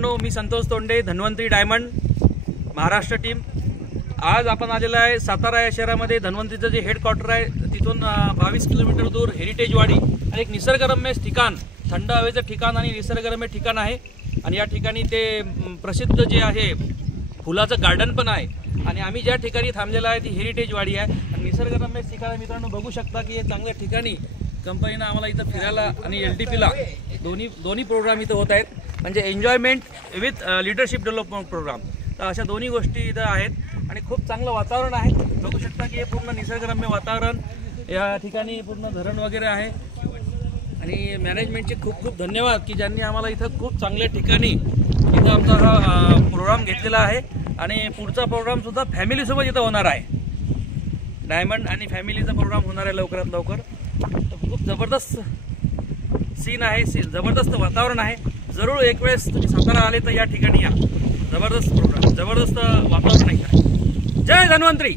मी Santosh तोंडे, Dhanvantari diamond Maharashtra team. आज आपण आलेला आहे सातारा या शहरामध्ये। धन्वंतरीचं जे हेडक्वार्टर आहे तिथून 22 किलोमीटर दूर हेरिटेजवाडी आणि एक निसर्गरम्य ठिकाण, थंड हवेचं ठिकाण आणि निसर्गरम्य ठिकाण आहे। आणि या ठिकाणी ते प्रसिद्ध जे आहे फुलाचं गार्डन पण आहे। आणि आम्ही ज्या ठिकाणी थांबलेला आहे ती हेरिटेजवाडी आहे आणि निसर्गरम्य ठिकाण। मित्रांनो बघू शकता की हे चांगल्या ठिकाणी कंपनीनं आम्हाला इथं फिरायला आणि LTPला दोन्ही प्रोग्राम इथं होत आहेत, म्हणजे enjoyment with leadership development program. तर अशा दोन्ही गोष्टी इथं आहेत आणि खूप चांगलं वातावरण आहे। बघू शकता की हे पूर्ण निसर्गरम्य वातावरण, या ठिकाणी पूर्ण धरण वगैरे आहे। आणि मॅनेजमेंटचे खूप खूप धन्यवाद की ज्यांनी आम्हाला इथं खूप चांगल्या ठिकाणी इथं आमचा हा प्रोग्राम घेतलेला आहे। आणि पुढचा प्रोग्रामसुद्धा फॅमिलीसोबत इथं होणार आहे। डायमंड आणि फॅमिलीचा प्रोग्राम होणार आहे लवकरात लवकर। खूप जबरदस्त सीन आहे, जबरदस्त वातावरण आहे। जरूर एक वेळेस तुम्ही सातारा आले तर या ठिकाणी या। जबरदस्त प्रोग्राम, जबरदस्त वातावरण आहे। जय धन्वंतरी।